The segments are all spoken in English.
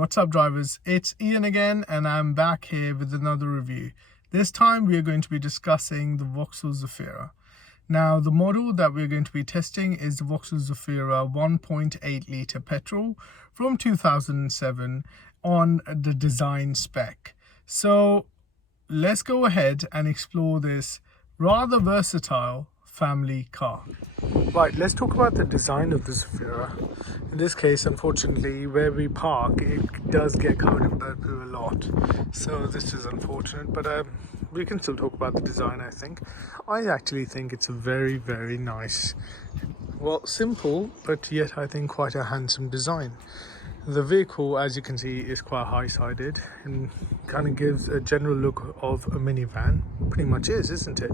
What's up drivers, it's Ian again and I'm back here with another review. This time we are going to be discussing the Vauxhall Zafira. Now the model that we're going to be testing is the Vauxhall Zafira 1.8 litre petrol from 2007 on the design spec. So let's go ahead and explore this rather versatile family car. Right, let's talk about the design of the Zafira. In this case, unfortunately, where we park, it does get covered in bird poo a lot. So this is unfortunate, but we can still talk about the design, I think. I actually think it's a very, very nice, well, simple, but yet I think quite a handsome design. The vehicle, as you can see, is quite high-sided and kind of gives a general look of a minivan. Pretty much is, isn't it?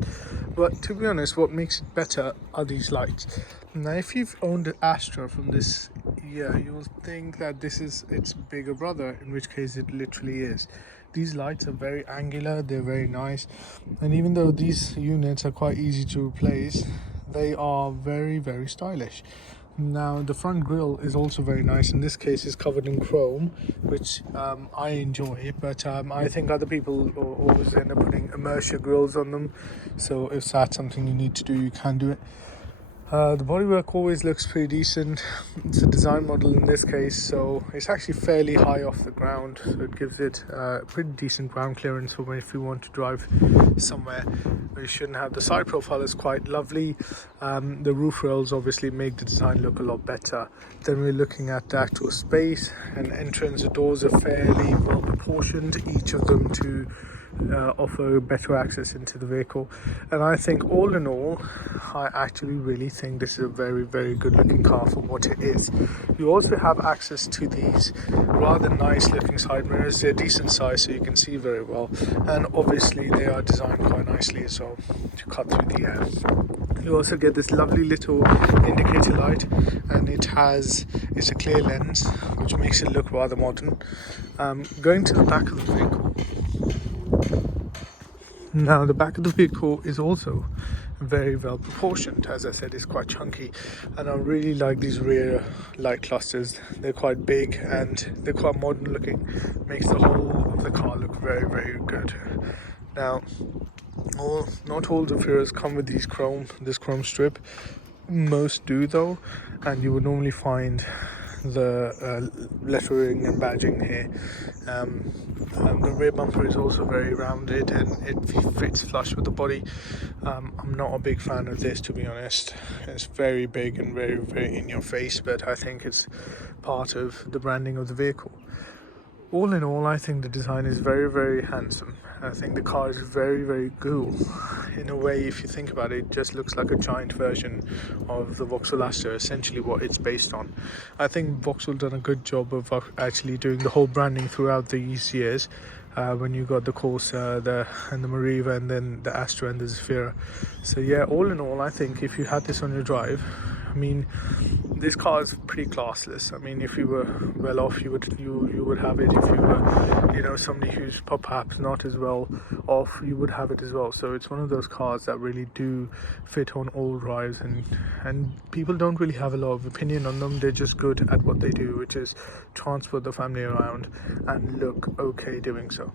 But to be honest, what makes it better are these lights. Now, if you've owned an Astra from this year, you'll think that this is its bigger brother, in which case it literally is. These lights are very angular, they're very nice, and even though these units are quite easy to replace, they are very, very stylish. Now the front grille is also very nice. In this case it's covered in chrome, which I enjoy, but I think other people always end up putting immersion grills on them, so if that's something you need to do, you can do it. The bodywork always looks pretty decent. It's a design model in this case, so it's actually fairly high off the ground, so it gives it pretty decent ground clearance for if you want to drive somewhere where you shouldn't have. The side profile is quite lovely. The roof rails obviously make the design look a lot better. Then we're looking at the actual space and entrance. The doors are fairly well proportioned, each of them to offer better access into the vehicle, and I think all in all I actually really think this is a very, very good looking car for what it is. You also have access to these rather nice looking side mirrors. They're decent size, so you can see very well, and obviously they are designed quite nicely as well to cut through the air. You also get this lovely little indicator light, and it's a clear lens, which makes it look rather modern. Going to the back of the vehicle. Now the back of the vehicle is also very well proportioned. As I said, it's quite chunky, and I really like these rear light clusters. They're quite big and they're quite modern looking. Makes the whole of the car look very, very good. Now not all Zafiras come with this chrome strip. Most do though, and you would normally find the lettering and badging here. The rear bumper is also very rounded and it fits flush with the body. I'm not a big fan of this, to be honest. It's very big and very, very in your face, but I think it's part of the branding of the vehicle. All in all, I think the design is very, very handsome. I think the car is very, very cool. In a way, if you think about it, it just looks like a giant version of the Vauxhall Astra, essentially what it's based on. I think Vauxhall done a good job of actually doing the whole branding throughout these years. When you got the Corsa, the Meriva, and then the Astra and the Zafira. So yeah, all in all, I think if you had this on your drive, I mean, this car is pretty classless. I mean, if you were well off, you would have it. If you were, somebody who's perhaps not as well off, you would have it as well. So it's one of those cars that really do fit on all drives, and people don't really have a lot of opinion on them. They're just good at what they do, which is transport the family around and look okay doing so.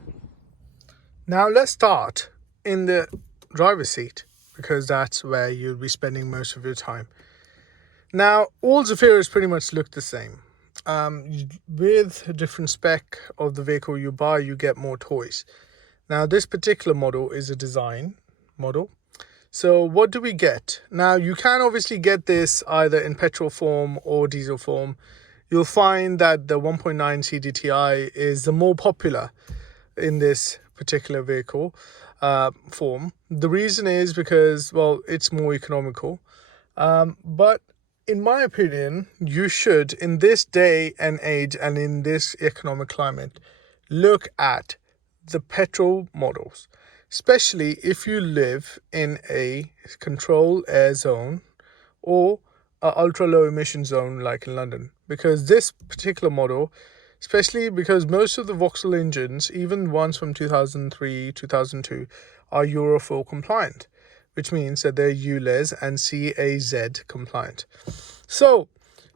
Now let's start in the driver's seat, because that's where you'll be spending most of your time. Now, all Zafiras pretty much look the same. With a different spec of the vehicle you buy, you get more toys. Now, this particular model is a design model. So what do we get? Now, you can obviously get this either in petrol form or diesel form. You'll find that the 1.9 CDTI is the more popular in this particular vehicle form. The reason is because, well, it's more economical. But in my opinion, you should, in this day and age and in this economic climate, look at the petrol models, especially if you live in a controlled air zone or an ultra low emission zone like in London. Because this particular model, especially because most of the Vauxhall engines, even ones from 2003, 2002, are Euro 4 compliant, which means that they're ULEZ and CAZ compliant. So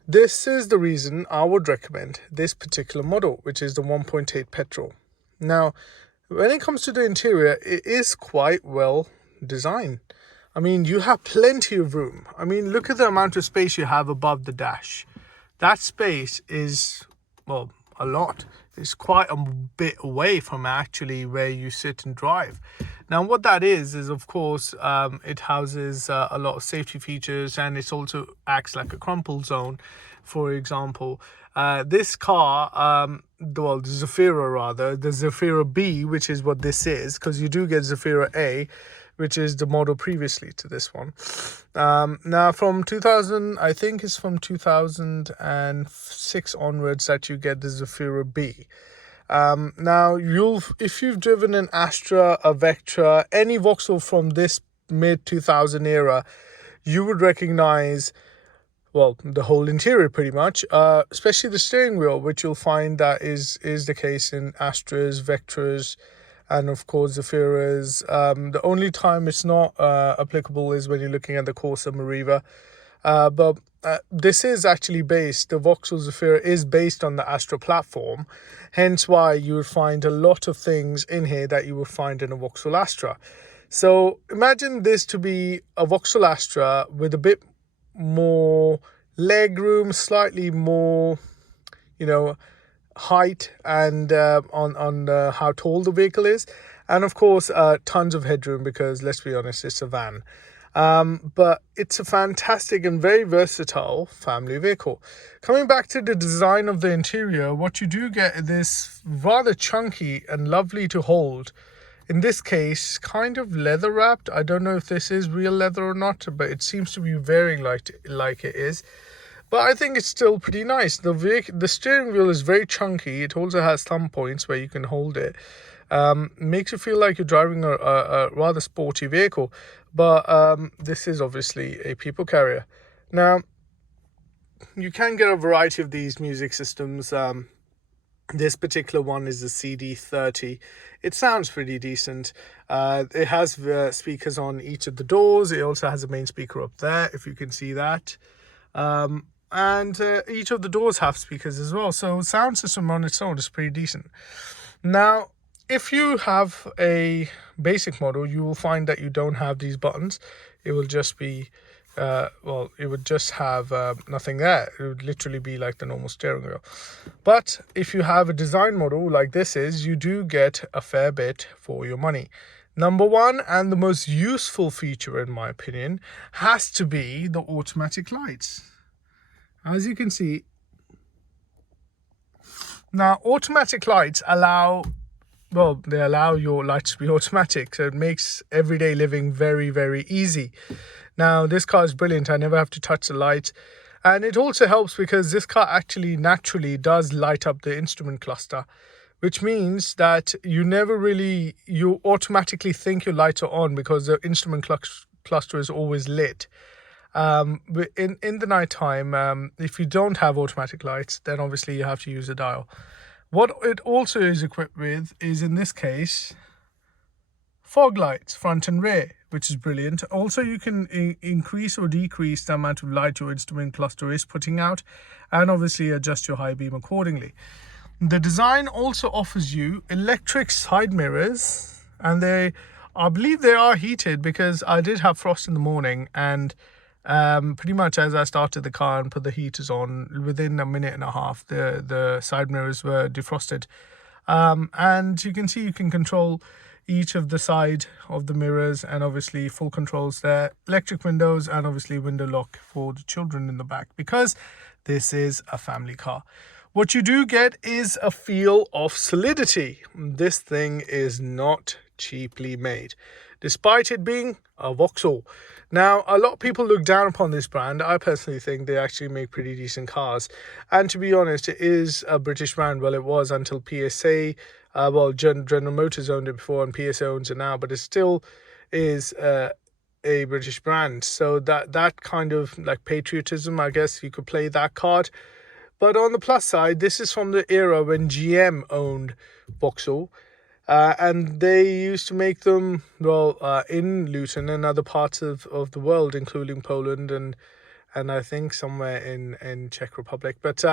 This is the reason I would recommend this particular model, which is the 1.8 petrol. Now, when it comes to the interior, it is quite well designed. I mean, you have plenty of room. I mean, look at the amount of space you have above the dash. That space is, well, a lot. It's quite a bit away from actually where you sit and drive. Now, what that is of course, it houses a lot of safety features, and it also acts like a crumple zone. For example, this car, well, the Zafira rather, the Zafira B, which is what this is, because you do get Zafira A, which is the model previously to this one. Now, from 2000, I think it's from 2006 onwards that you get the Zafira B. Now, if you've driven an Astra, a Vectra, any Vauxhall from this mid 2000 era, you would recognize, well, the whole interior pretty much, especially the steering wheel, which you'll find that is the case in Astras, Vectras, and of course Zafiras. The only time it's not applicable is when you're looking at the Corsa Meriva. But this is actually the Vauxhall Zafira is based on the Astra platform, hence why you would find a lot of things in here that you would find in a Vauxhall Astra. So imagine this to be a Vauxhall Astra with a bit more leg room, slightly more, height, and on how tall the vehicle is, and of course tons of headroom, because let's be honest, it's a van. But it's a fantastic and very versatile family vehicle. Coming back to the design of the interior, what you do get is this rather chunky and lovely to hold, in this case kind of leather wrapped. I don't know if this is real leather or not, but it seems to be very like it is. But I think it's still pretty nice. The steering wheel is very chunky. It also has thumb points where you can hold it. Makes you feel like you're driving a rather sporty vehicle. But this is obviously a people carrier. Now, you can get a variety of these music systems. This particular one is the CD30. It sounds pretty decent. It has speakers on each of the doors. It also has a main speaker up there, if you can see that. And each of the doors have speakers as well, so sound system on its own is pretty decent. Now, if you have a basic model, you will find that you don't have these buttons. It will just be it would just have nothing there. It would literally be like the normal steering wheel. But if you have a design model like this is, you do get a fair bit for your money. Number one, and the most useful feature in my opinion, has to be the automatic lights. As you can see, now automatic lights allow your lights to be automatic, so it makes everyday living very, very easy. Now, this car is brilliant. I never have to touch the lights. And it also helps because this car actually naturally does light up the instrument cluster, which means that you automatically think your lights are on because the instrument cluster is always lit. But in the night time, if you don't have automatic lights, then obviously you have to use a dial. What it also is equipped with is, in this case, fog lights front and rear, which is brilliant. Also, you can increase or decrease the amount of light your instrument cluster is putting out, and obviously adjust your high beam accordingly. The design also offers you electric side mirrors, and I believe they are heated, because I did have frost in the morning, and pretty much as I started the car and put the heaters on, within a minute and a half, the side mirrors were defrosted. And you can see you can control each of the side of the mirrors, and obviously full controls there, electric windows, and obviously window lock for the children in the back, because this is a family car. What you do get is a feel of solidity. This thing is not cheaply made, despite it being a Vauxhall. Now, a lot of people look down upon this brand. I personally think they actually make pretty decent cars. And to be honest, it is a British brand. Well, it was until PSA. General Motors owned it before, and PSA owns it now. But it still is a British brand. So that kind of like patriotism, I guess you could play that card. But on the plus side, this is from the era when GM owned Vauxhall. And they used to make them, in Luton and other parts of the world, including Poland and and I think somewhere in Czech Republic. But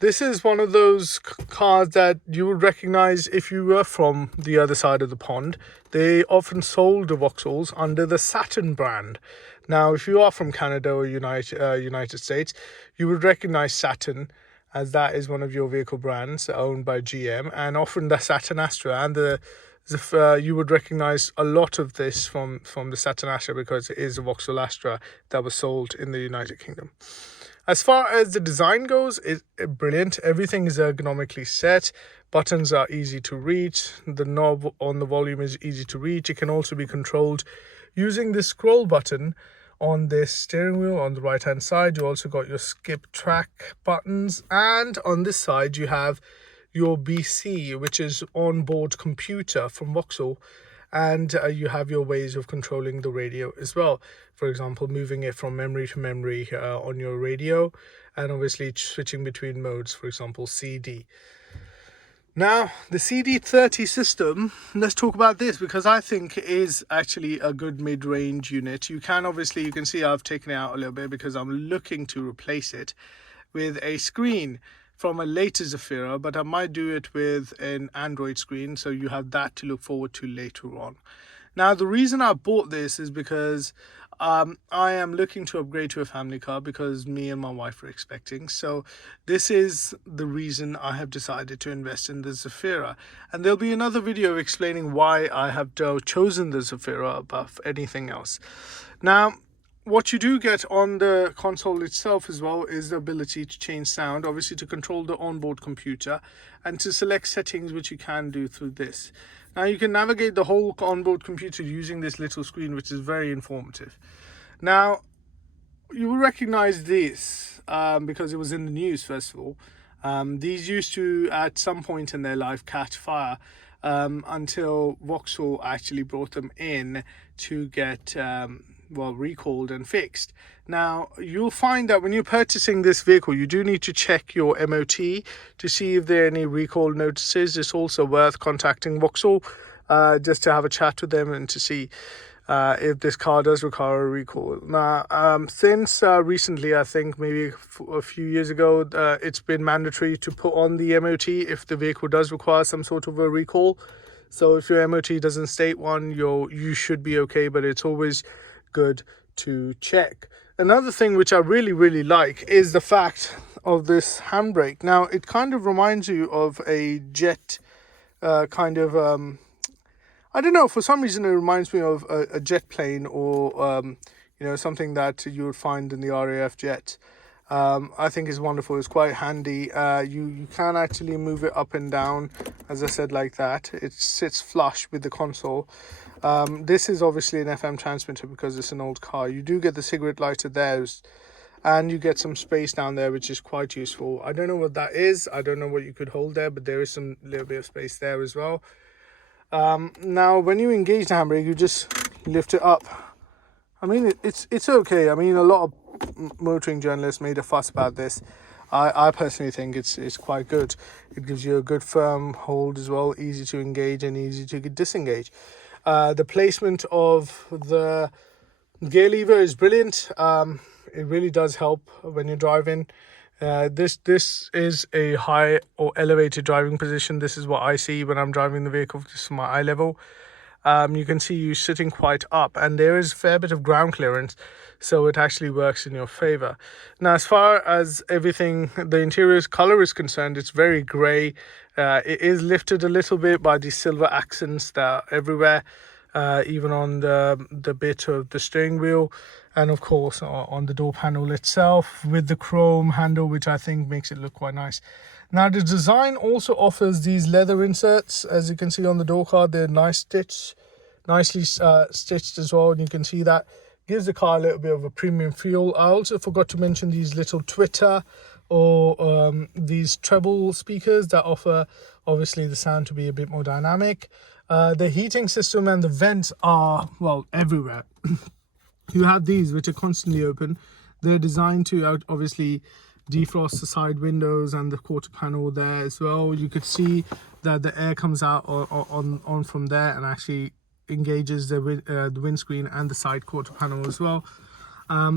this is one of those cars that you would recognize if you were from the other side of the pond. They often sold the Vauxhalls under the Saturn brand. Now, if you are from Canada or United States, you would recognize Saturn, as that is one of your vehicle brands owned by GM, and often the Saturn Astra and you would recognize a lot of this from the Saturn Astra, because it is a Vauxhall Astra that was sold in the United Kingdom. As far as the design goes, it's brilliant. Everything is ergonomically set. Buttons are easy to reach. The knob on the volume is easy to reach. It can also be controlled using the scroll button on this steering wheel on the right hand side. You also got your skip track buttons, and on this side you have your BC, which is onboard computer from Vauxhall, and you have your ways of controlling the radio as well. For example, moving it from memory to memory on your radio, and obviously switching between modes, for example CD. Now, the CD30 system, let's talk about this, because I think it is actually a good mid-range unit. You can see I've taken it out a little bit because I'm looking to replace it with a screen from a later Zafira, but I might do it with an Android screen, so you have that to look forward to later on. Now, the reason I bought this is because I am looking to upgrade to a family car, because me and my wife are expecting. So this is the reason I have decided to invest in the Zafira. And there'll be another video explaining why I have chosen the Zafira above anything else. Now, what you do get on the console itself as well is the ability to change sound, obviously to control the onboard computer, and to select settings, which you can do through this. Now, you can navigate the whole onboard computer using this little screen, which is very informative. Now, you will recognize this because it was in the news, first of all. These used to, at some point in their life, catch fire until Vauxhall actually brought them in to get recalled and fixed. Now, you'll find that when you're purchasing this vehicle, you do need to check your MOT to see if there are any recall notices. It's also worth contacting Vauxhall just to have a chat with them and to see if this car does require a recall. Now, since recently, I think maybe a few years ago, it's been mandatory to put on the MOT if the vehicle does require some sort of a recall. So if your MOT doesn't state one, you should be okay, but it's always good to check. Another thing which I really like is the fact of this handbrake. Now, it kind of reminds you of a jet I don't know, for some reason it reminds me of a jet plane, or something that you would find in the RAF jet. I think it's wonderful. It's quite handy. You can actually move it up and down, as I said, like that. It sits flush with the console. This is obviously an FM transmitter because it's an old car. You do get the cigarette lighter there, and you get some space down there, which is quite useful. I don't know what that is. I don't know what you could hold there, but there is some little bit of space there as well. Now, when you engage the handbrake, you just lift it up. I mean, it's okay. I mean, a lot of motoring journalists made a fuss about this. I personally think it's quite good. It gives you a good firm hold as well, easy to engage and easy to disengage. The placement of the gear lever is brilliant. It really does help when you're driving. This is a high or elevated driving position. This is what I see when I'm driving the vehicle. This is my eye level. You can see you sitting quite up, and there is a fair bit of ground clearance, so it actually works in your favor. Now, as far as everything, the interior's color is concerned, it's very grey. It is lifted a little bit by the silver accents that are everywhere, even on the bit of the steering wheel, and of course on the door panel itself with the chrome handle, which I think makes it look quite nice. Now, the design also offers these leather inserts, as you can see on the door card. They're nicely stitched as well, and you can see that gives the car a little bit of a premium feel. I also forgot to mention these little Twitter or these treble speakers that offer obviously the sound to be a bit more dynamic. The heating system and the vents are, well, everywhere. You have these which are constantly open. They're designed to obviously defrost the side windows and the quarter panel there as well. You could see that the air comes out on from there and actually engages the windscreen and the side quarter panel as well.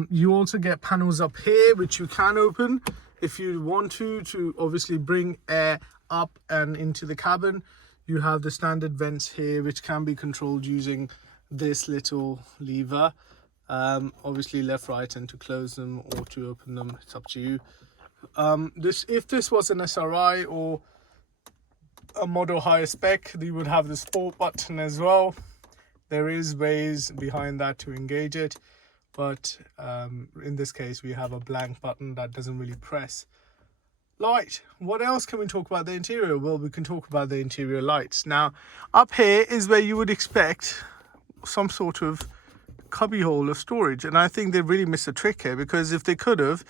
You also get panels up here which you can open if you want to obviously bring air up and into the cabin. You have the standard vents here which can be controlled using this little lever, obviously left, right, and to close them or to open them, it's up to you. If this was an SRI or a model higher spec, you would have the sport button as well. There is ways behind that to engage it, but in this case we have a blank button that doesn't really press. Light. What else can we talk about the interior? Well, we can talk about the interior lights. Now, up here is where you would expect some sort of cubby hole of storage, and I think they really missed a trick here, because if they could have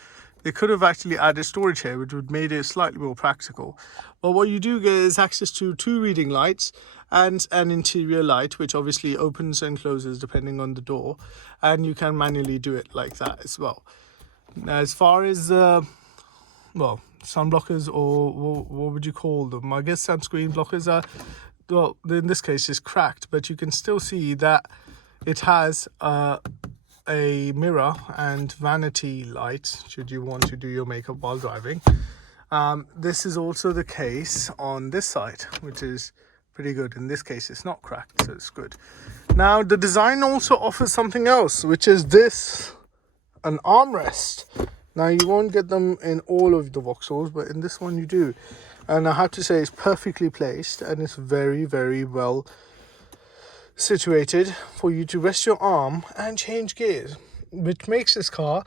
actually added storage here, which would made it slightly more practical. But what you do get is access to 2 reading lights and an interior light, which obviously opens and closes depending on the door, and you can manually do it like that as well. Now, as far as well, sun blockers, or what would you call them? I guess sunscreen blockers are, well, in this case is cracked, but you can still see that it has a mirror and vanity lights should you want to do your makeup while driving. This is also the case on this side, which is pretty good. In this case it's not cracked, so it's good. Now the design also offers something else, which is this, an armrest. Now you won't get them in all of the Vauxhalls, but in this one you do, and I have to say it's perfectly placed and it's very, very well situated for you to rest your arm and change gears, which makes this car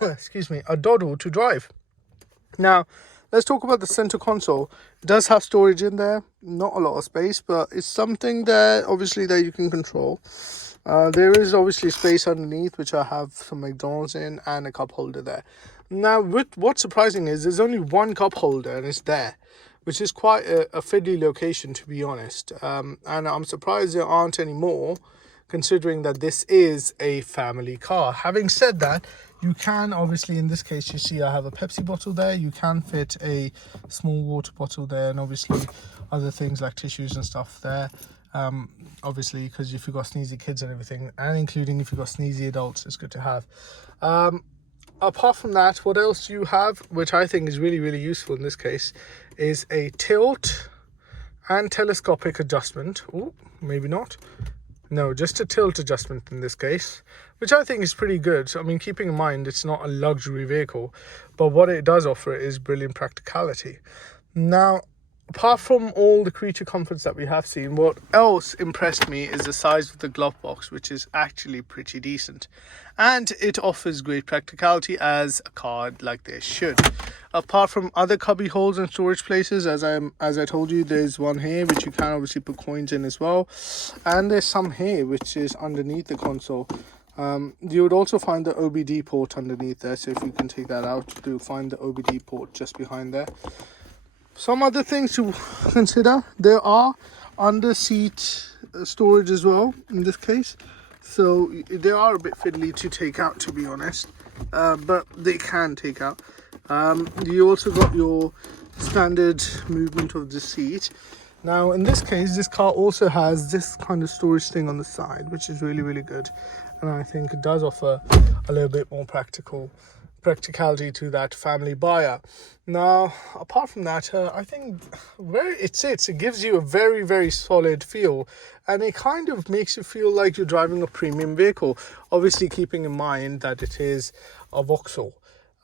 excuse me, a doddle to drive. Now let's talk about the center console. It does have storage in there, not a lot of space, but it's something that obviously that you can control. There is obviously space underneath, which I have some McDonald's in, and a cup holder there. Now, what's surprising is there's only one cup holder and it's there, which is quite a fiddly location, to be honest. And I'm surprised there aren't any more, considering that this is a family car. Having said that, you can obviously, in this case, you see I have a Pepsi bottle there. You can fit a small water bottle there, and obviously other things like tissues and stuff there. Obviously, because if you've got sneezy kids and everything, and including if you've got sneezy adults, it's good to have. Apart from that, what else you have, which I think is really, really useful in this case, is a tilt and telescopic adjustment. Oh, maybe not. No, just a tilt adjustment in this case, which I think is pretty good. I mean, keeping in mind it's not a luxury vehicle, but what it does offer is brilliant practicality. Now, apart from all the creature comforts that we have seen, what else impressed me is the size of the glove box, which is actually pretty decent. And it offers great practicality, as a car like this should. Apart from other cubby holes and storage places, as I told you, there's one here which you can obviously put coins in as well. And there's some here which is underneath the console. You would also find the OBD port underneath there, so if you can take that out, you'll find the OBD port just behind there. Some other things to consider, there are under seat storage as well in this case, so they are a bit fiddly to take out, to be honest, but they can take out. You also got your standard movement of the seat. Now in this case, this car also has this kind of storage thing on the side, which is really, really good, and I think it does offer a little bit more practicality to that family buyer. Now, apart from that, I think where it sits, it gives you a very, very solid feel, and it kind of makes you feel like you're driving a premium vehicle, obviously keeping in mind that it is a Vauxhall.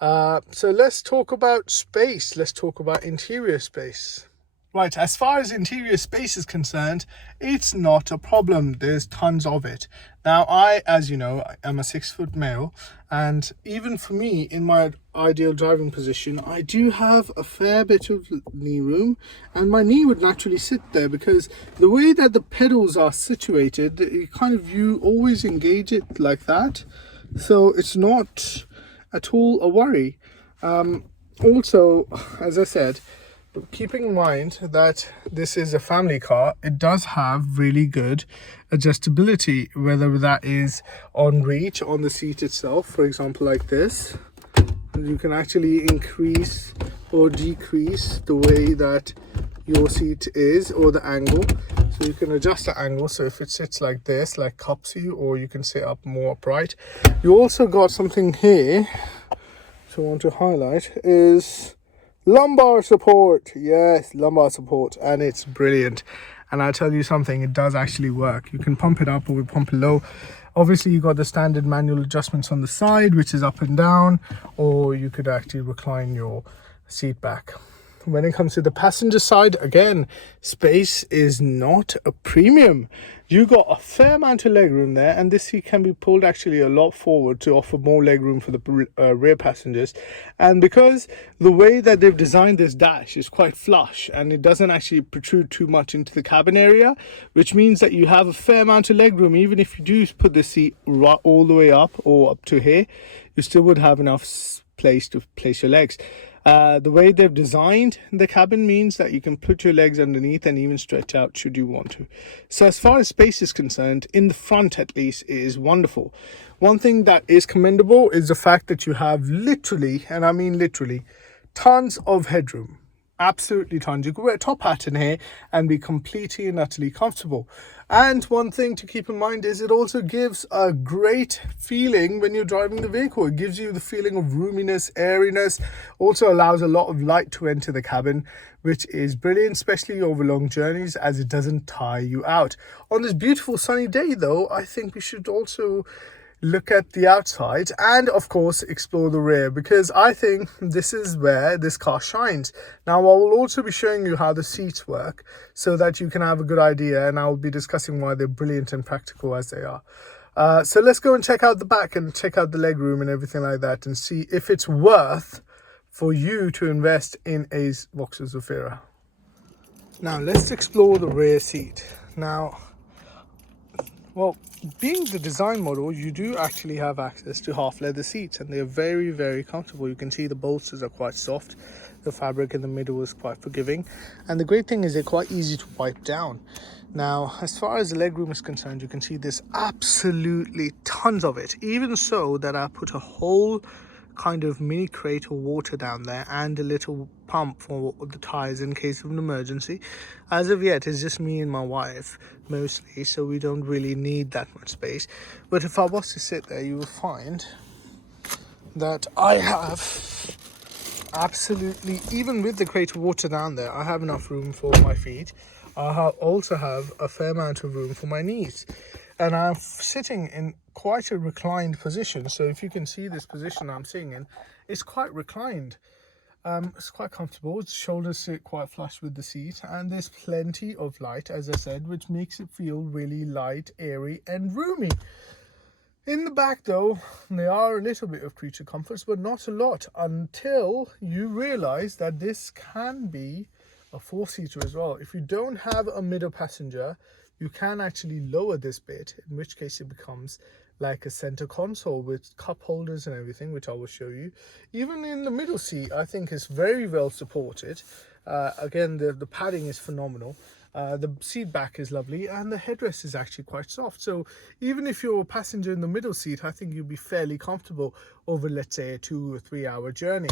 So let's talk about space. Let's talk about interior space. Right, as far as interior space is concerned, it's not a problem. There's tons of it. Now, I, as you know, am a 6-foot male, and even for me, in my ideal driving position, I do have a fair bit of knee room, and my knee would naturally sit there because the way that the pedals are situated, you always engage it like that, so it's not at all a worry. Also, as I said, keeping in mind that this is a family car, it does have really good adjustability, whether that is on reach on the seat itself, for example like this. You can actually increase or decrease the way that your seat is, or the angle. So you can adjust the angle, so if it sits like this, like cups you, or you can sit up more upright. You also got something here, so I want to highlight, is lumbar support. Yes, lumbar support, and it's brilliant. And I'll tell you something, it does actually work. You can pump it up or pump it low. Obviously you got the standard manual adjustments on the side, which is up and down, or you could actually recline your seat back. When it comes to the passenger side, again, space is not a premium. You got a fair amount of legroom there, and this seat can be pulled actually a lot forward to offer more legroom for the rear passengers. And because the way that they've designed this dash is quite flush and it doesn't actually protrude too much into the cabin area, which means that you have a fair amount of legroom. Even if you do put the seat right all the way up or up to here, you still would have enough place to place your legs. The way they've designed the cabin means that you can put your legs underneath and even stretch out should you want to. So as far as space is concerned, in the front at least, it is wonderful. One thing that is commendable is the fact that you have literally, and I mean literally, tons of headroom. Absolutely tons. You could wear a top hat in here and be completely and utterly comfortable. And one thing to keep in mind is it also gives a great feeling when you're driving the vehicle. It gives you the feeling of roominess, airiness, also allows a lot of light to enter the cabin, which is brilliant, especially over long journeys, as it doesn't tire you out. On this beautiful sunny day though, I think we should also look at the outside and of course explore the rear, because I think this is where this car shines. Now I will also be showing you how the seats work so that you can have a good idea, and I will be discussing why they're brilliant and practical as they are. So let's go and check out the back and check out the leg room and everything like that, and see if it's worth for you to invest in a Vauxhall Zafira. Now let's explore the rear seat. Now, well, being the design model, you do actually have access to half leather seats, and they're very, very comfortable. You can see the bolsters are quite soft. The fabric in the middle is quite forgiving. And the great thing is they're quite easy to wipe down. Now, as far as the legroom is concerned, you can see there's absolutely tons of it. Even so that I put a whole kind of mini crate of water down there and a little pump for the tires in case of an emergency. As of yet, it's just me and my wife mostly, so we don't really need that much space. But if I was to sit there, you will find that I have absolutely, even with the crate of water down there, I have enough room for my feet. I also have a fair amount of room for my knees, and I'm sitting in quite a reclined position. So if you can see this position I'm sitting in, it's quite reclined. It's quite comfortable. Its shoulders sit quite flush with the seat, and there's plenty of light, as I said, which makes it feel really light, airy and roomy. In the back though, there are a little bit of creature comforts, but not a lot, until you realize that this can be a four-seater as well. If you don't have a middle passenger, you can actually lower this bit, in which case it becomes like a center console with cup holders and everything, which I will show you. Even in the middle seat, I think it's very well supported. Again, the padding is phenomenal. The seat back is lovely, and the headrest is actually quite soft. So even if you're a passenger in the middle seat, I think you'll be fairly comfortable over, let's say, a 2 or 3 hour journey.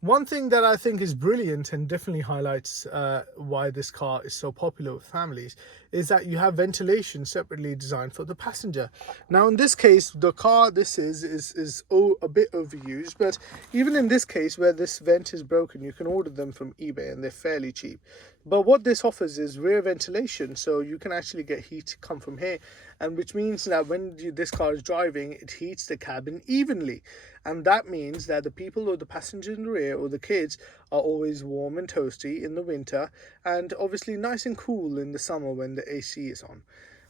One thing that I think is brilliant and definitely highlights why this car is so popular with families is that you have ventilation separately designed for the passenger. Now in this case, the car this is a bit overused, but even in this case where this vent is broken, you can order them from eBay and they're fairly cheap. But what this offers is rear ventilation, so you can actually get heat come from here, and which means that when this car is driving, it heats the cabin evenly. And that means that the people or the passenger in the rear or the kids are always warm and toasty in the winter, and obviously nice and cool in the summer when the AC is on.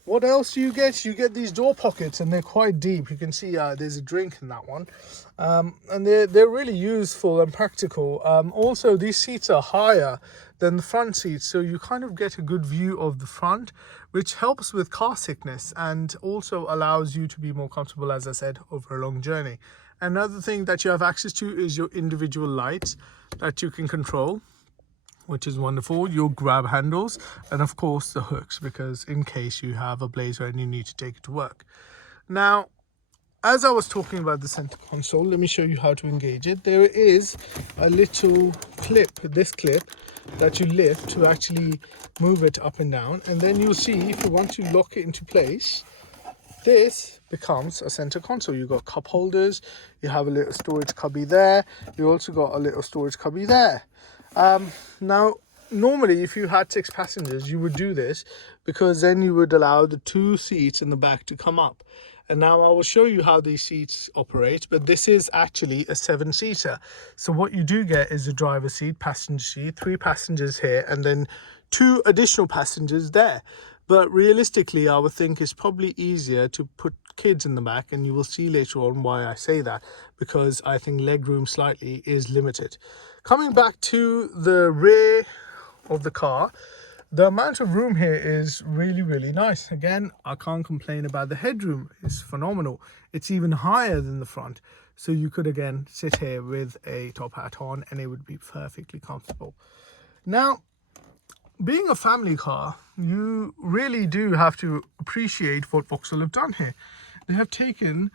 What else do you get? You get these door pockets, and they're quite deep. You can see there's a drink in that one, and they're really useful and practical. Also, these seats are higher than the front seats, so you kind of get a good view of the front, which helps with car sickness and also allows you to be more comfortable, as I said, over a long journey. Another thing that you have access to is your individual lights that you can control, which is wonderful. Your grab handles, and of course the hooks, because in case you have a blazer and you need to take it to work. Now, as I was talking about the center console, let me show you how to engage it. There is a little clip, this clip, that you lift to actually move it up and down. And then you'll see, if you want to lock it into place, this becomes a center console. You've got cup holders, you have a little storage cubby there, you also got a little storage cubby there. Now, normally if you had 6 passengers, you would do this because then you would allow the 2 seats in the back to come up. And now I will show you how these seats operate, but this is actually a 7-seater. So what you do get is a driver's seat, passenger seat, 3 passengers here, and then 2 additional passengers there. But realistically, I would think it's probably easier to put kids in the back, and you will see later on why I say that, because I think legroom slightly is limited. Coming back to the rear of the car, the amount of room here is really, really nice. Again, I can't complain about the headroom. It's phenomenal. It's even higher than the front. So you could, again, sit here with a top hat on and it would be perfectly comfortable. Now, being a family car, you really do have to appreciate what Vauxhall have done here. They have taken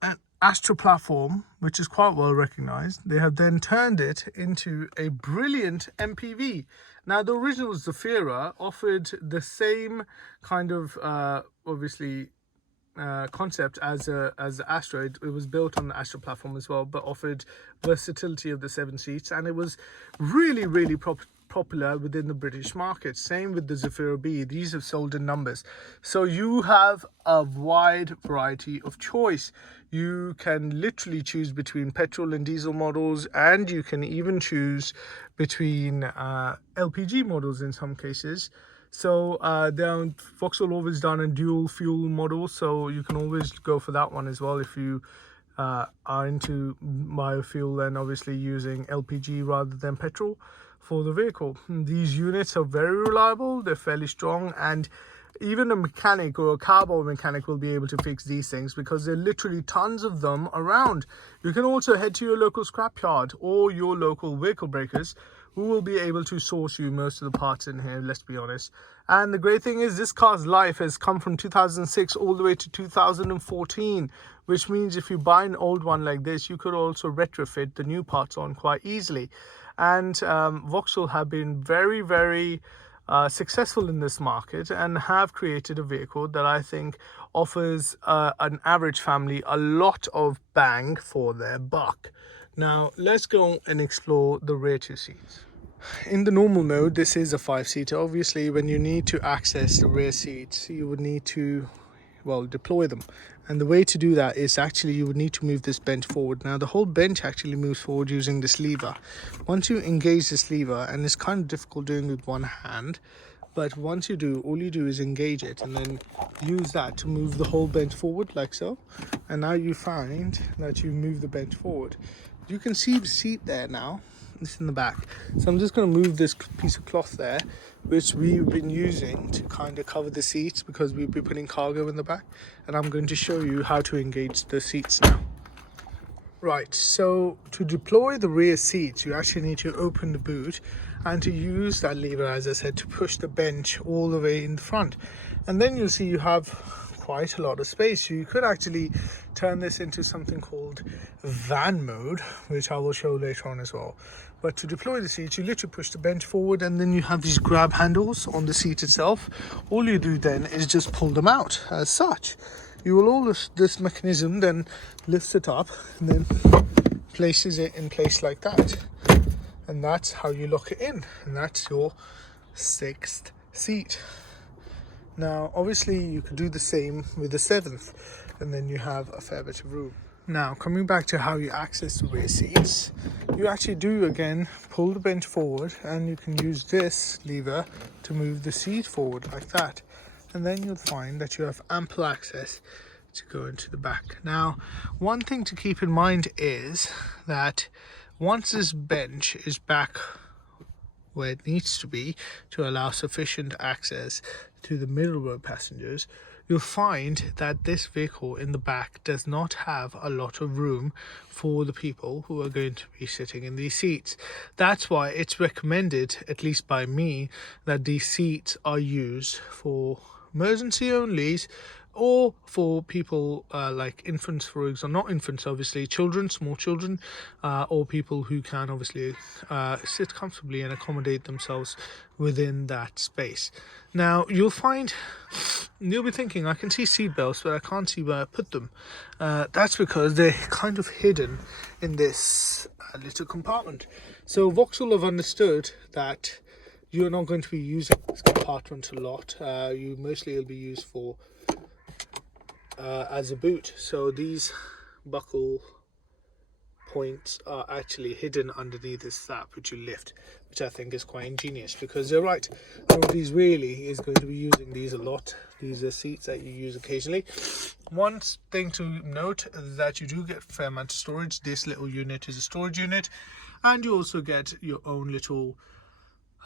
an Astra platform, which is quite well recognized. They have then turned it into a brilliant MPV. Now, the original Zafira offered the same kind of, obviously, concept as the Astra. It was built on the Astra platform as well, but offered versatility of the 7 seats, and it was really, really popular within the British market. Same with the Zafira B. These have sold in numbers. So you have a wide variety of choice. You can literally choose between petrol and diesel models, and you can even choose between LPG models in some cases. So Vauxhall always done a dual fuel model, so you can always go for that one as well if you are into biofuel and obviously using LPG rather than petrol for the vehicle. These units are very reliable, they're fairly strong, and even a mechanic or a carbo mechanic will be able to fix these things because there are literally tons of them around. You can also head to your local scrapyard or your local vehicle breakers, who will be able to source you most of the parts in here, let's be honest. And the great thing is this car's life has come from 2006 all the way to 2014, which means if you buy an old one like this, you could also retrofit the new parts on quite easily. And Vauxhall have been very, very successful in this market and have created a vehicle that I think offers an average family a lot of bang for their buck. Now let's go and explore the rear 2 seats. In the normal mode, this is a 5-seater. Obviously, when you need to access the rear seats, you would need to, well, deploy them. And the way to do that is actually you would need to move this bench forward. Now the whole bench actually moves forward using this lever. Once you engage this lever, and it's kind of difficult doing with one hand, but once you do, all you do is engage it and then use that to move the whole bench forward like so. And now you find that you move the bench forward. You can see the seat there now. It's in the back. So I'm just going to move this piece of cloth there, which we've been using to kind of cover the seats because we'll be putting cargo in the back. And I'm going to show you how to engage the seats now. Right, so to deploy the rear seats, you actually need to open the boot and to use that lever, as I said, to push the bench all the way in the front. And then you'll see you have quite a lot of space. You could actually turn this into something called van mode, which I will show later on as well. But to deploy the seats, you literally push the bench forward and then you have these grab handles on the seat itself. All you do then is just pull them out as such. You will always, this mechanism then lifts it up and then places it in place like that. And that's how you lock it in. And that's your 6th seat. Now, obviously, you could do the same with the 7th, and then you have a fair bit of room. Now, coming back to how you access the rear seats, you actually do, again, pull the bench forward, and you can use this lever to move the seat forward like that. And then you'll find that you have ample access to go into the back. Now, one thing to keep in mind is that once this bench is back where it needs to be to allow sufficient access to the middle row passengers, you'll find that this vehicle in the back does not have a lot of room for the people who are going to be sitting in these seats. That's why it's recommended, at least by me, that these seats are used for emergency onlys, or for people like infants, for example, not infants obviously, children, small children, or people who can obviously sit comfortably and accommodate themselves within that space. Now you'll be thinking, I can see seat belts but I can't see where I put them. That's because they're kind of hidden in this little compartment. So Vauxhall have understood that you're not going to be using this compartment a lot. You mostly will be used for as a boot. So these buckle points are actually hidden underneath this flap which you lift, which I think is quite ingenious, because you're right, nobody's really is going to be using these a lot. These are seats that you use occasionally. One thing to note is that you do get a fair amount of storage. This little unit is a storage unit, and you also get your own little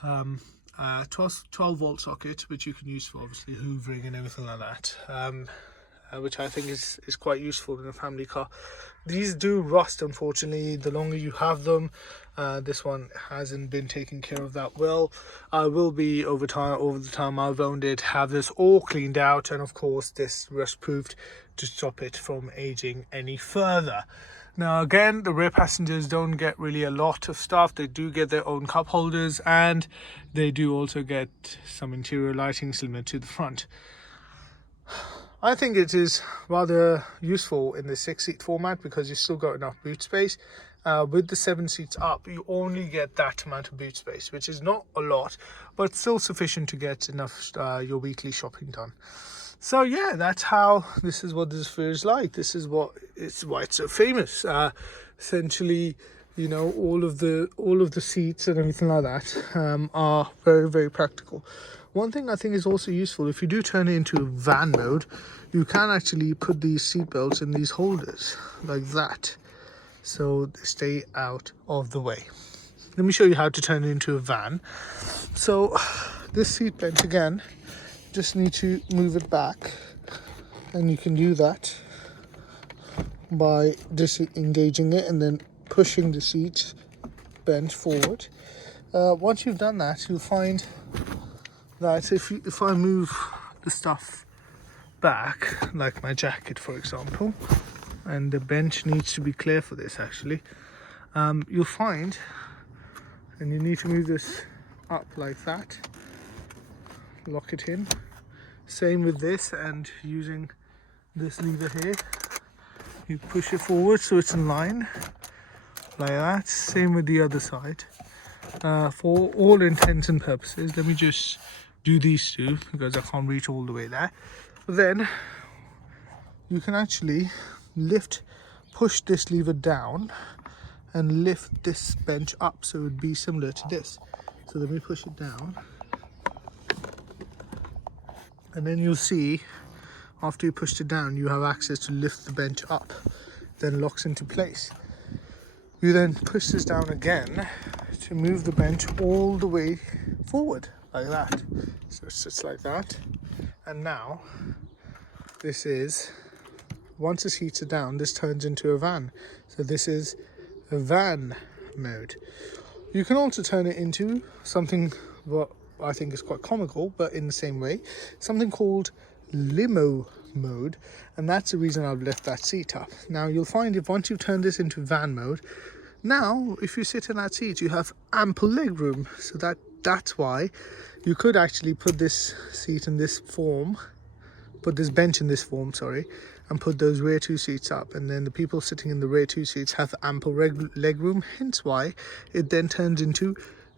12 volt socket, which you can use for obviously hoovering and everything like that, which I think is quite useful in a family car. These do rust, unfortunately, the longer you have them. This one hasn't been taken care of that well. I will be over the time I've owned it, have this all cleaned out, and of course this rust proofed to stop it from aging any further. Now again, the rear passengers don't get really a lot of stuff. They do get their own cup holders, and they do also get some interior lighting similar to the front. I think it is rather useful in the 6-seat format because you've still got enough boot space. With the 7 seats up, you only get that amount of boot space, which is not a lot, but still sufficient to get enough your weekly shopping done. So yeah, that's how, this is what the Zafira is like. This is why it's so famous. Essentially, you know, all of the seats and everything like that are very, very practical. One thing I think is also useful, if you do turn it into van mode, you can actually put these seat belts in these holders like that, so they stay out of the way. Let me show you how to turn it into a van. So this seat bench, again, just need to move it back, and you can do that by disengaging it and then pushing the seat bench forward. Once you've done that, you'll find that if I move the stuff back, like my jacket for example, and the bench needs to be clear for this actually, you'll find, and you need to move this up like that, lock it in. Same with this, and using this lever here, you push it forward so it's in line like that. Same with the other side. For all intents and purposes, let me just do these two because I can't reach all the way there. Then you can actually push this lever down and lift this bench up so it would be similar to this. So let me push it down, and then you'll see after you pushed it down you have access to lift the bench up, then locks into place. You then push this down again to move the bench all the way forward like that. So it sits like that, and now this is, once the seats are down, this turns into a van. So this is a van mode. You can also turn it into something what I think is quite comical, but in the same way, something called limo mode, and that's the reason I've left that seat up. Now you'll find if once you turn this into van mode, now if you sit in that seat you have ample leg room, so that's why you could actually put this seat in this form, put this bench in this form, and put those rear 2 seats up, and then the people sitting in the rear 2 seats have ample leg room, hence why it then turns into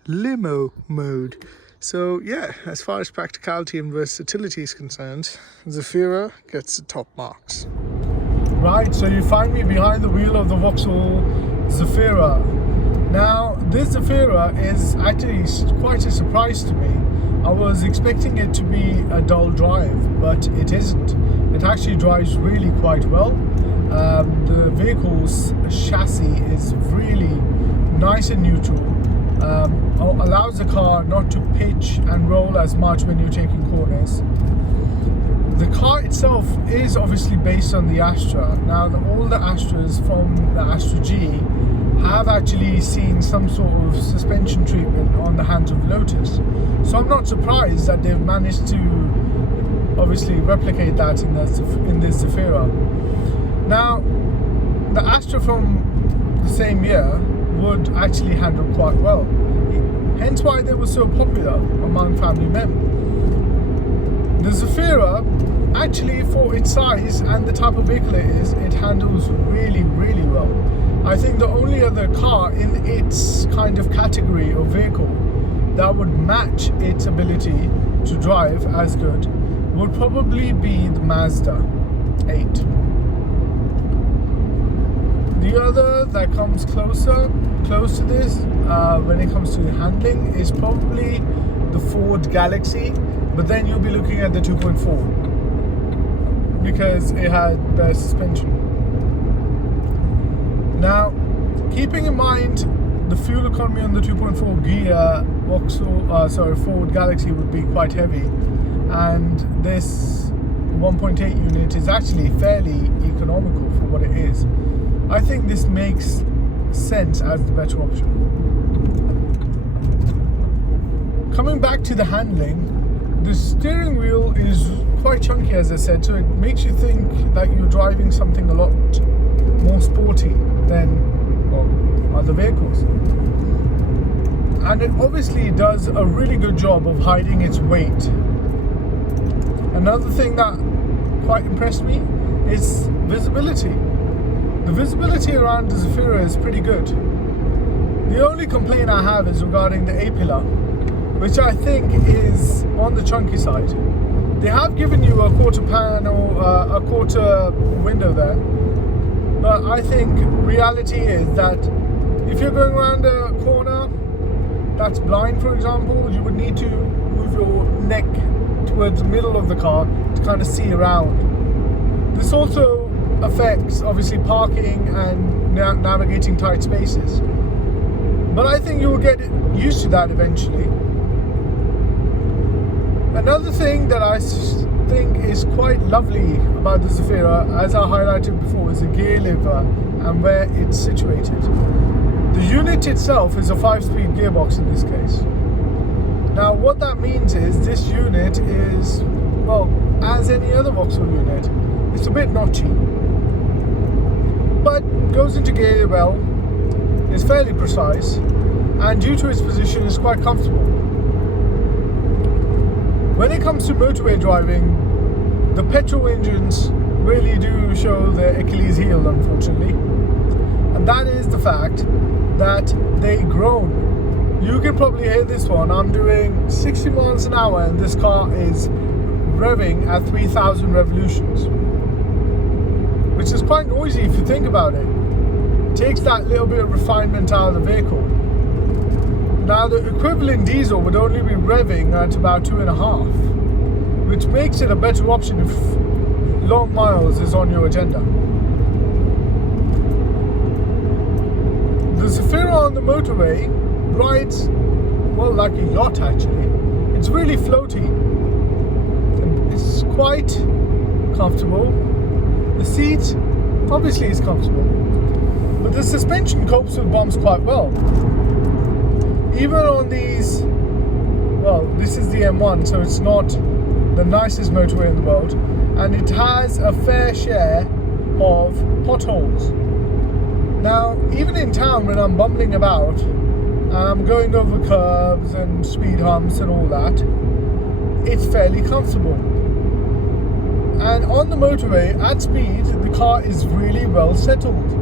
limo mode. So yeah, as far as practicality and versatility is concerned, Zafira gets the top marks. Right, so you find me behind the wheel of the Vauxhall Zafira. Now this Zafira is actually quite a surprise to me. I was expecting it to be a dull drive, but it isn't. It actually drives really quite well. The vehicle's chassis is really nice and neutral. Allows the car not to pitch and roll as much when you're taking corners. The car itself is obviously based on the Astra. Now all the Astras from the Astra G have actually seen some sort of suspension treatment on the hands of Lotus. So I'm not surprised that they've managed to obviously replicate that in this Zafira. Now, the Astra from the same year would actually handle quite well. Hence why they were so popular among family men. The Zafira, actually, for its size and the type of vehicle it is, it handles really, really well. I think the only other car in its kind of category of vehicle that would match its ability to drive as good would probably be the Mazda 8. The other that comes close to this when it comes to handling is probably the Ford Galaxy, but then you'll be looking at the 2.4 because it had better suspension. Now, keeping in mind the fuel economy on the 2.4 gear Ford Galaxy would be quite heavy, and this 1.8 unit is actually fairly economical for what it is. I think this makes sense as the better option. Coming back to the handling, the steering wheel is quite chunky, as I said, so it makes you think that you're driving something a lot more sporty than other vehicles. And it obviously does a really good job of hiding its weight. Another thing that quite impressed me is visibility. The visibility around the Zafira is pretty good. The only complaint I have is regarding the A-pillar, which I think is on the chunky side. They have given you a quarter panel, a quarter window there, but I think reality is that if you're going around a corner that's blind, for example, you would need to move your neck towards the middle of the car to kind of see around. This also affects obviously parking and navigating tight spaces, but I think you will get used to that eventually. Another thing that I think is quite lovely about the Zafira, as I highlighted before, is the gear lever and where it's situated. The unit itself is a 5-speed gearbox in this case. Now what that means is this unit is, well, as any other Vauxhall unit, it's a bit notchy, but goes into gear well, is fairly precise, and due to its position is quite comfortable. When it comes to motorway driving, the petrol engines really do show their Achilles heel, unfortunately, and that is the fact that they groan. You can probably hear this one. I'm doing 60 miles an hour and this car is revving at 3,000 revolutions, which is quite noisy if you think about it. It takes that little bit of refinement out of the vehicle. Now the equivalent diesel would only be revving at about 2.5, which makes it a better option if long miles is on your agenda. The Zafira on the motorway rides, well, like a yacht actually. It's really floaty. It's quite comfortable. The seat obviously is comfortable, but the suspension copes with bumps quite well. Even on these, well, this is the M1, so it's not the nicest motorway in the world, and it has a fair share of potholes. Now, even in town when I'm bumbling about, I'm going over curbs and speed humps and all that, it's fairly comfortable. And on the motorway, at speed, the car is really well settled.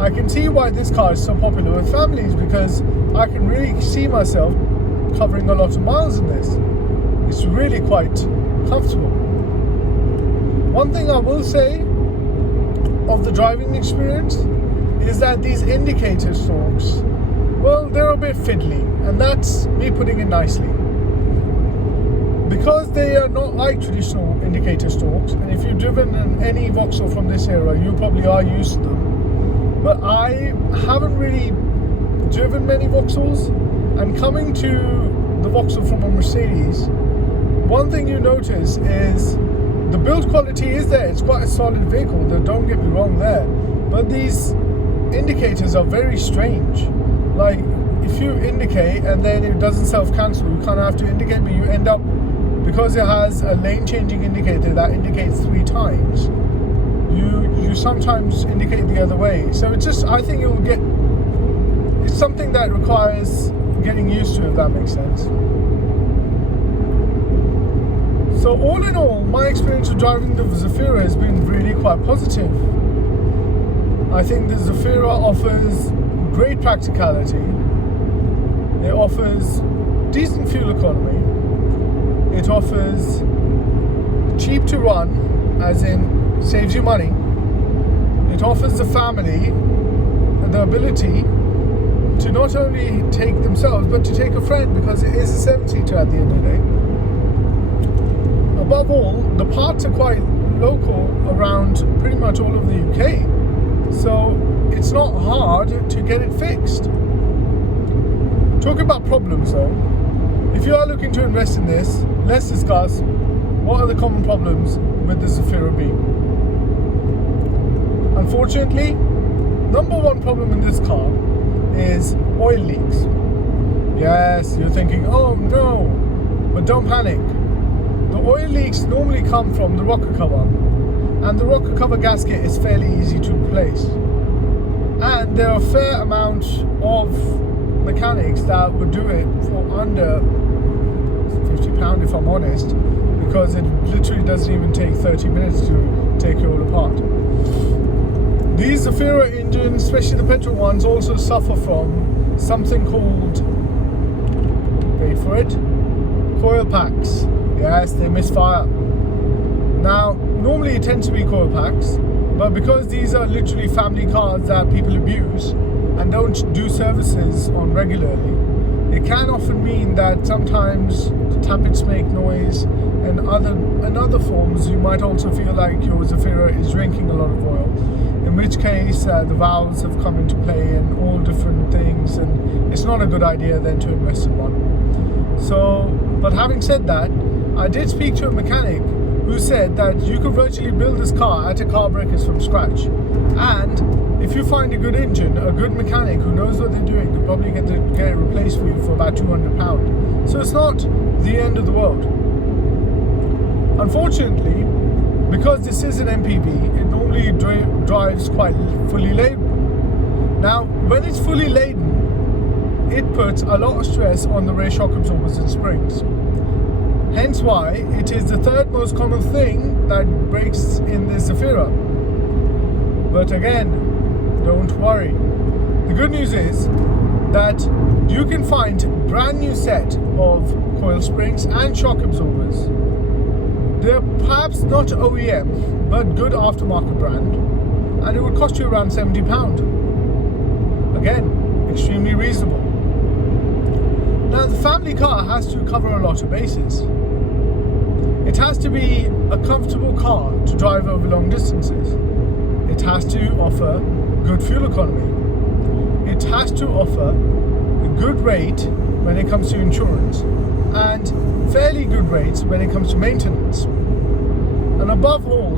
I can see why this car is so popular with families, because I can really see myself covering a lot of miles in this. It's really quite comfortable. One thing I will say of the driving experience is that these indicator stalks, well, they're a bit fiddly, and that's me putting it nicely. Because they are not like traditional indicator stalks, and if you've driven any Vauxhall from this era, you probably are used to them. But I haven't really driven many Vauxhalls, and coming to the Vauxhall from a Mercedes, one thing you notice is the build quality is there. It's quite a solid vehicle, don't get me wrong there, but these indicators are very strange. Like, if you indicate and then it doesn't self-cancel, you kind of have to indicate, but you end up because it has a lane changing indicator that indicates 3 times, you sometimes indicate the other way. So it's just, I think it's something that requires getting used to, if that makes sense. So all in all, my experience of driving the Zafira has been really quite positive. I think the Zafira offers great practicality. It offers decent fuel economy. It offers cheap to run, as in saves you money. It offers the family the ability to not only take themselves, but to take a friend, because it is a 7-seater at the end of the day. Above all, the parts are quite local around pretty much all of the UK, so it's not hard to get it fixed. Talking about problems though, if you are looking to invest in this, let's discuss what are the common problems with the Zafira B. Unfortunately, number one problem in this car is oil leaks. Yes, you're thinking, oh no, but don't panic. The oil leaks normally come from the rocker cover, and the rocker cover gasket is fairly easy to replace. And there are a fair amount of mechanics that would do it for under £50 if I'm honest, because it literally doesn't even take 30 minutes to take it all apart. These Zafira engines, especially the petrol ones, also suffer from something called, wait for it, coil packs. Yes, they misfire. Now, normally it tends to be coil packs, but because these are literally family cars that people abuse and don't do services on regularly, it can often mean that sometimes the tappets make noise, and in other forms you might also feel like your Zafira is drinking a lot of oil, in which case the valves have come into play and all different things, and it's not a good idea then to invest in one. So, but having said that, I did speak to a mechanic who said that you could virtually build this car at a car breakers from scratch, and if you find a good engine, a good mechanic who knows what they're doing, could probably get it replaced for you for about £200. So it's not the end of the world. Unfortunately, because this is an MPV, it normally drives quite fully laden. Now, when it's fully laden, it puts a lot of stress on the rear shock absorbers and springs. Hence why it is the third most common thing that breaks in this Zafira. But again, don't worry. The good news is that you can find a brand new set of coil springs and shock absorbers. They're perhaps not OEM, but good aftermarket brand, and it would cost you around £70. Again, extremely reasonable. Now, the family car has to cover a lot of bases. It has to be a comfortable car to drive over long distances. It has to offer good fuel economy. It has to offer a good rate when it comes to insurance, and fairly good rates when it comes to maintenance. And above all,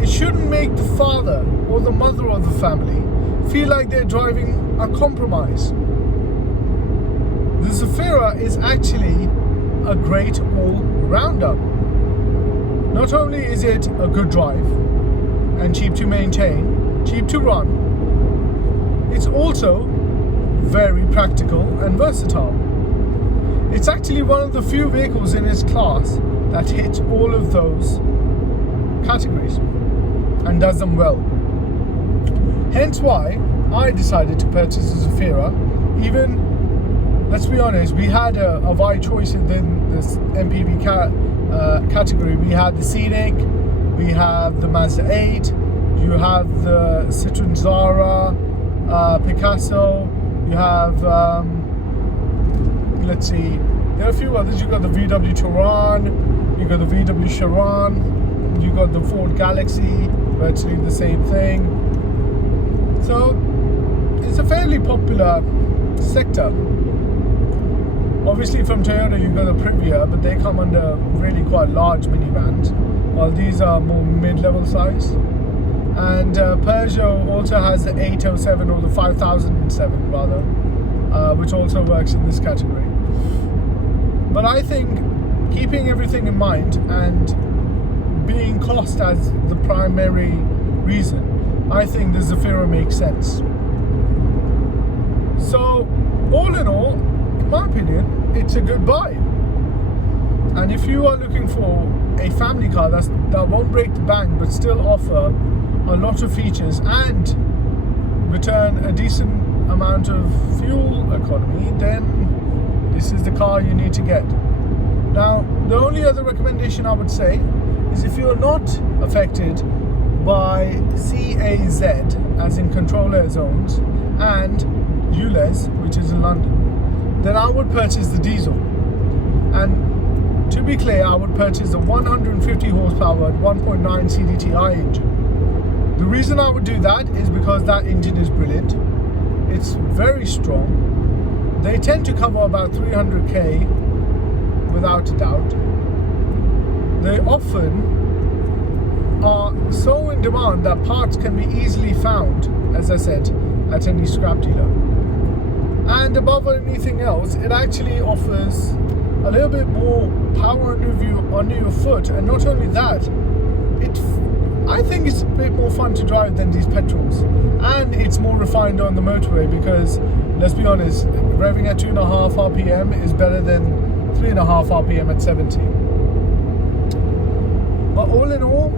it shouldn't make the father or the mother of the family feel like they're driving a compromise. The Zafira is actually a great all-rounder. Not only is it a good drive and cheap to maintain, cheap to run, it's also very practical and versatile. It's actually one of the few vehicles in its class that hits all of those categories and does them well. Hence why I decided to purchase the Zafira. Even, let's be honest, we had a wide choice within this MPV category. We had the Scenic, we have the Mazda 8, you have the Citroen Zara, Picasso, you have, let's see, there are a few others. You got the VW Touran, you got the VW Chiron, you got the Ford Galaxy, virtually the same thing. So it's a fairly popular sector. Obviously from Toyota you got the Previa, but they come under really quite large minivans, while these are more mid-level size. And Peugeot also has the 807 or the 5007 rather, which also works in this category. But I think keeping everything in mind and being cost as the primary reason, I think the Zafira makes sense. So all in all, in my opinion, it's a good buy. And if you are looking for a family car that won't break the bank but still offer a lot of features and return a decent amount of fuel economy, then this is the car you need to get. Now, the only other recommendation I would say is if you're not affected by CAZ, as in control air zones, and ULEZ, which is in London, then I would purchase the diesel. And to be clear, I would purchase the 150 horsepower 1.9 CDTI engine. The reason I would do that is because that engine is brilliant. It's very strong. They tend to cover about 300k without a doubt. They often are so in demand that parts can be easily found, as I said, at any scrap dealer. And above anything else, it actually offers a little bit more power under your foot. And not only that, I think it's a bit more fun to drive than these petrols. And it's more refined on the motorway because, let's be honest, revving at 2.5 RPM is better than 3.5 RPM at 70. But all in all,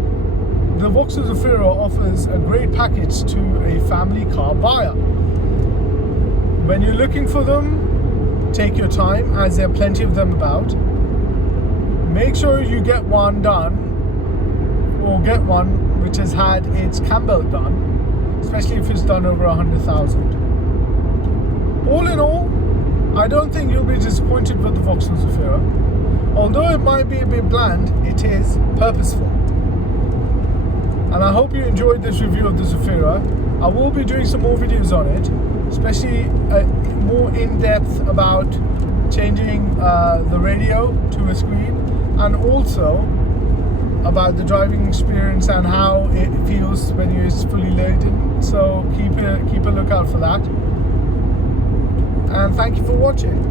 the Vauxhall Zafira offers a great package to a family car buyer. When you're looking for them, take your time, as there are plenty of them about. Make sure you get one done, or get one which has had its cam belt done, especially if it's done over 100,000. All in all, I don't think you'll be disappointed with the Vauxhall Zafira. Although it might be a bit bland, it is purposeful. And I hope you enjoyed this review of the Zafira. I will be doing some more videos on it, especially more in-depth about changing the radio to a screen, and also about the driving experience and how it feels when you're fully laden. So keep a lookout for that. And thank you for watching.